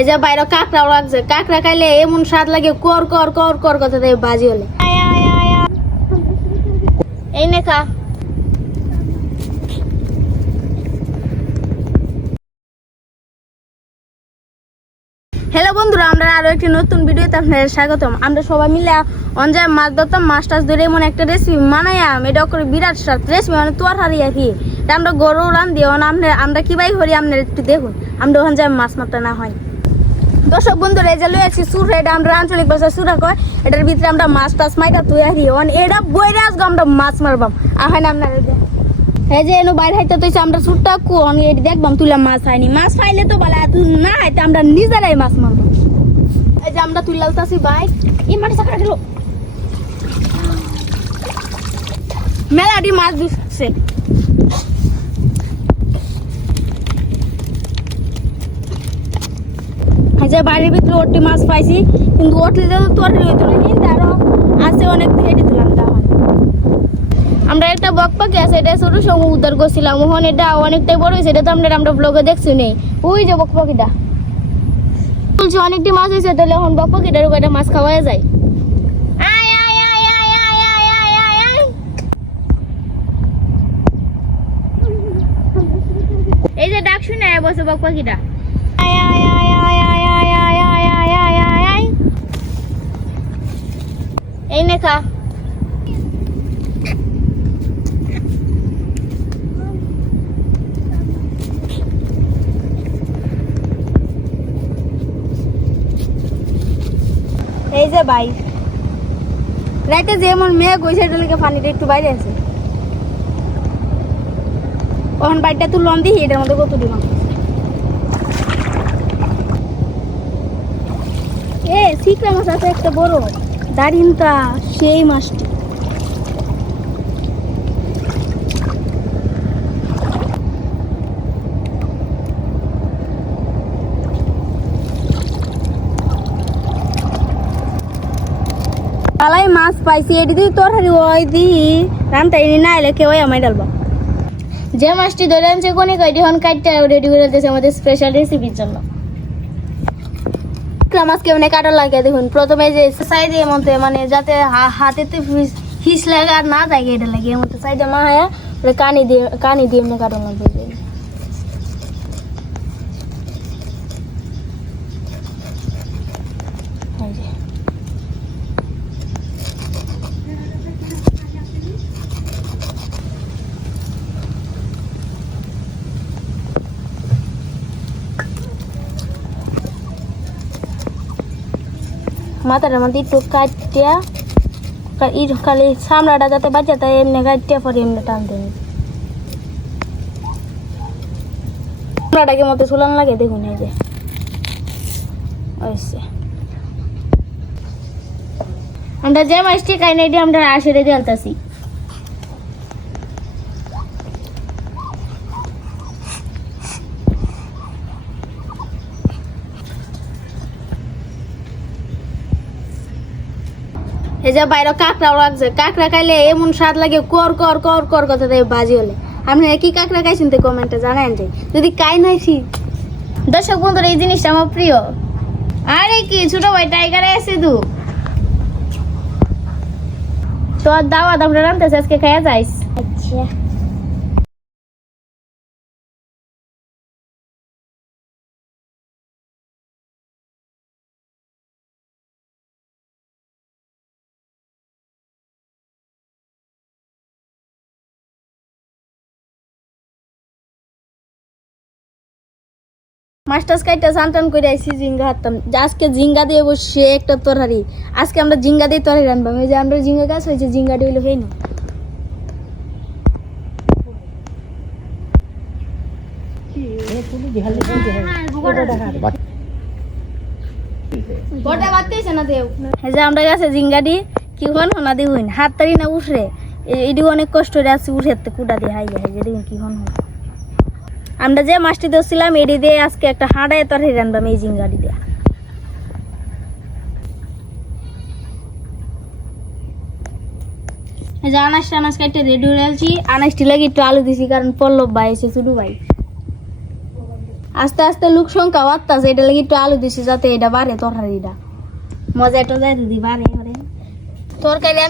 এই যে বাইরে কাঁকড়াও লাগছে, কাঁকড়া খাইলে এমন স্বাদ লাগে, কর কর কর কর কথা দেয় বাজি হলে। এই নে খা। হ্যালো বন্ধুরা, আমরা আরও একটি নতুন ভিডিওতে আপনাদের স্বাগতম। আমরা সবাই মিলে অঞ্জয় মাছ ধরতাম, মাছ টাছ ধরে এমন একটা রেসিপি বানাইয়াম। এটা করে বিরাট স্বাদ। রেসিপি মানে তোর হারিয়ে আর কি আমরা গরু রান দিও আমরা কি ভাই করি, আপনারা একটু দেখুন। আমরা ওখানে মাছ মারতে না হয়। দর্শক বন্ধুরা, এই যে লই আছি সুর, এটা আমরা আঞ্চলিক ভাষায় সুরা কয়। এটার ভিতরে আমরা মাছ টাছ মাইটা তুই আহি অন। এটা বইরে আসব আমরা মাছ মারবাম। আহাই না আপনারা এই যে এনো বাইরে হাইতে তুই আমরা সুরটা কোন এটি দেখবাম তুলা মাছ খাইনি মাছ খাইলে তো বলা তুই না হাইতে, আমরা নিজেরাই মাছ মারবো। এই যে আমরা তুলালতাছি বাইক এই মাটি চাকরা গেল মেলাডি মাছ দিচ্ছে যে বাড়ির ভিতরে ওটি মাছ পাইছি, কিন্তু ওটি তো তরকারি হইতো কিন্তু আরও আছে অনেক হেঁটে দিলাম আমরা একটা বক পাখি আছে, এটা ছোট সময় উদ্ধার করছিলাম। ওখানে এটা অনেকটাই বড় হয়েছে, এটা তো আমরা আমরা ব্লগে দেখছি নেই ওই যে বক পাখিটা। বলছি, অনেকটি মাছ হয়েছে, তাহলে এখন বক পাখিটার উপর একটা মাছ খাওয়া যায়। এই যে ডাক শুনে বসে বক পাখিটা। এই নে খা। এই যে ভাই। রাইতে যেমন মেঘ হয়েছে এটা লেগে পানিটা একটু বাইরে আছে। ওখান বাইরটা তুই লন দিই, এটার মধ্যে কত দিলাম? এ শিকলা মাছ আছে, একটা বড়। দাঁড়িনটা সেই মাছটি। কালাই মাছ পাইছি, এটি দিয়ে তরকারি ওই দিই রান্তা এনে না এলে কেউ আমায় ডালবা। যে মাছটি ধরে আনছে, কোনি কয়টি হন কাটতে রেডি করে দিয়েছে আমাদের স্পেশাল রেসিপির জন্য। মাছকে কেমনে আটা লাগে দেখুন। প্রথমে যে সাইডে মতো মানে যাতে হাতে তো হিস লাগা না যায় এটা লাগে, এর মতো সাইডে মাহায়া কানি দিয়ে কানি দিয়ে এমনি আটা লাগবে মাথাটার মধ্যে একটু কাটিয়া কা- ই খালি সামলাটা যাতে বাচ্চা তাই এমনি কাটিয়া পরে এমনি টানতে দিন সামলাটাকে মতো ঝুলান লাগে, দেখুন এই যে। হয়েছে। আমরা যে মাছটি খাই না, এটি আমরা আশেরে দিয়ালতাছি এই যে বাইরে কাঁকড়াও লাগছে কাঁকড়া খাইলে এমন স্বাদ লাগে কর কর কর কর কথা দেয় বাজি হলে। আপনি কি কাঁকড়া খাইছেন তো কমেন্টে জানাই যদি কাই নাইছি দর্শক বন্ধুরা এই জিনিসটা আমার প্রিয়। আরে কি ছোট ভাই টাইগারে আছে তু তোর দাওয়াত আমরা রান্তেছে আজকে খাইয়া যাইস। আচ্ছা। মাস্টার্স কাইটা সান্তান করে আইসি জিঙ্গা হাততাম আজকে জিঙ্গা দিয়ে বসে একটা তরহারি। আজকে আমরা জিঙ্গা দিয়ে তরহারি রানবাম। এই যে আমরা জিঙ্গা গাছ হয়েছে জিঙ্গা দিয়ে হইল না কি হন না দি হইন। হাত তারি না উঠরে। এটি অনেক কষ্ট আছে উঠে কুটা দিয়ে হাই যায় দেখুন কি হন হয় আমরা যে মাছটি ধরছিলাম, এটি দিয়ে আজকে একটা হাঁড়ায় তরকারি রানবাম এই জিঙ্গাটি দিয়ে। যে আনাজ কাটতে রেডি হয়ে আনাজটি আলু দিছি, কারণ পল্লব আস্তে আস্তে লোক সংখ্যা বাড়তাছে, এটা আলু যাতে এটা বাড়ে তরকারিটা। মজা তরকারি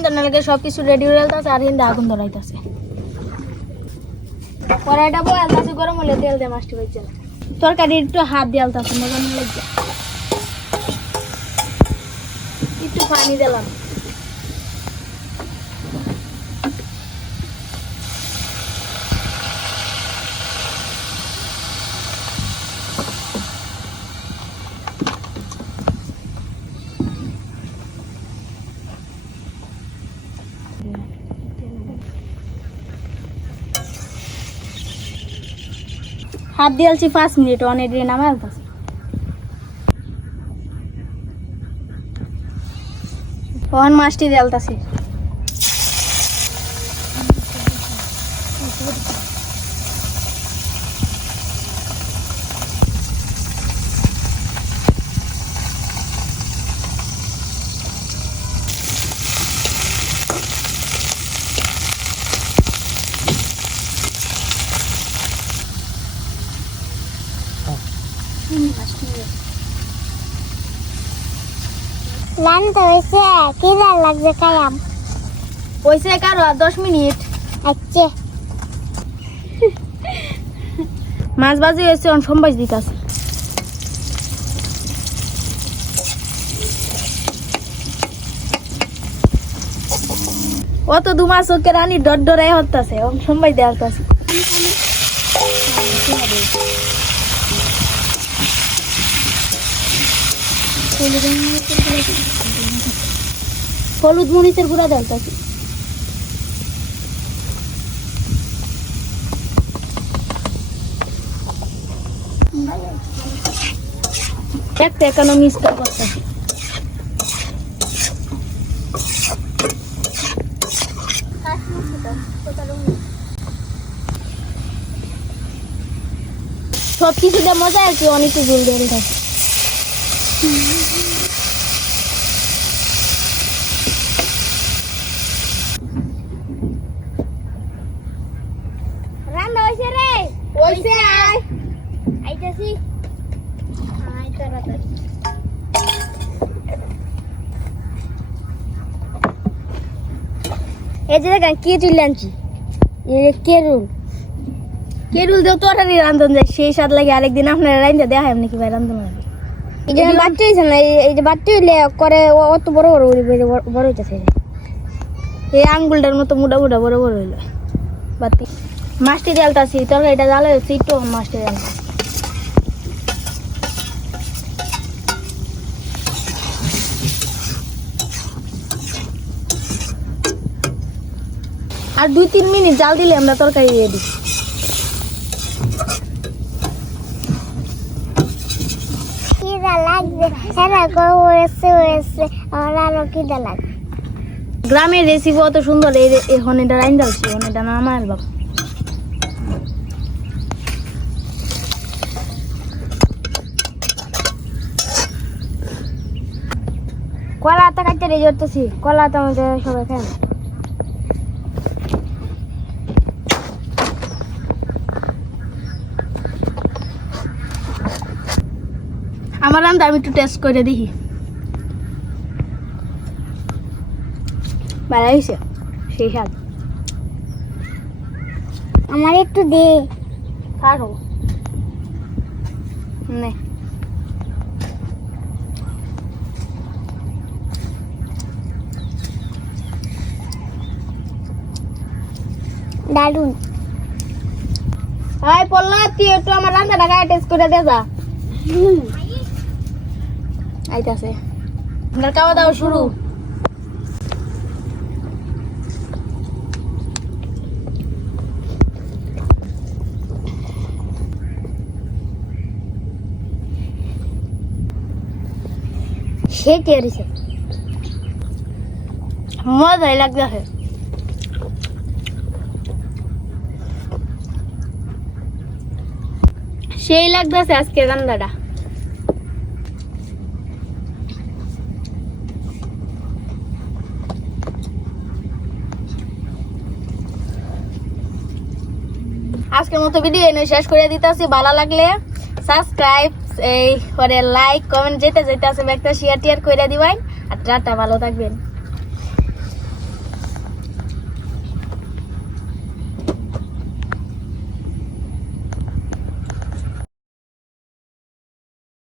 আর হিন্দা আগুন ধরাইতেছে। কড়াইটা আছে গরম হলে তেল দিয়ে মাছটি হয়েছে তরকারি একটু হাত দিয়ে আলতাছে মজা লাগছে। একটু পানি দিলাম। হাত দিয়েছি পাঁচ মিনিট অনেক দিন আমার কাছে ওখান মাছটি দেলতাছি রান্না হয়েছে কি রান লাগছে কায়াম ওইসে কারও দশ মিনিট। আচ্ছা। মাছ বাজি হয়েছে অন সম্বাস দিতাছে। অত দু মাস ওকে রানী ডর ডরাই হতাছে অন সম্বাস দেওয়া হতাছে হলুদ মরিচের গুঁড়া দেওয়া একটা একানো মিস্টার করতে সব কিছুতে মজা আছে অনেকে জল দিয়ে থাকে রান্না হয়েছে রে ওইসে আয় আইতাছি আই তাড়াতাড়ি এই যে দেখেন কে চলে আনছি? কেরুল। কেরুল দিয়ে তরকারি রান্ধন যায় সেই স্বাদ লাগে আরেকদিন আপনারা রান্ধা দেখা এমনি কি ভাই রান্ধন লাগে এই যে বাচ্চা হয়েছে না এই- যে বাচ্চা হইলে করে ও- অত বড় বড় বেড়ে হইতেছে। এই আঙ্গুলটার মতো মুডা মুডা বড় বড় হইল বাতি মাছটি ডালতাছি তরকারিটা জ্বালা হচ্ছে একটু মাছটি ডালতাছি আর দুই তিন মিনিট জাল দিলে আমরা তরকারি দিয়ে দিই। হয়েছে হয়েছে গ্রামের রেসিপি অত সুন্দর এই এই হনেটা রাইন ডালছি হনেটা না আমার বাবা কলা আতা কাটতে রেজে করতেছি। কলা আতা আমাদের সবাই খায় না। আমার রান্না আমি একটু টেস্ট করে দেখি। ভালো হয়েছে? সেই স্বাদ। আমার একটু দে। থাকো নে। দারুণ আয় পড়লা তুই একটু আমার রান্নাটা গায়ে টেস্ট করে দে যা। আইতাছে। আপনার খাওয়া দাওয়া শুরু। সে। টেরিছে মজাই লাগতেছে। সেই লাগতেছে আজকে রান্নাটা। আজকের মতো ভিডিও এনে শেষ করে দিতেছি। ভালো লাগলে সাবস্ক্রাইব এই, করে লাইক কমেন্ট যেতে যেতে আছে, একটা শেয়ার টিয়ার করে দিবেন। আর টাটা, ভালো থাকবেন।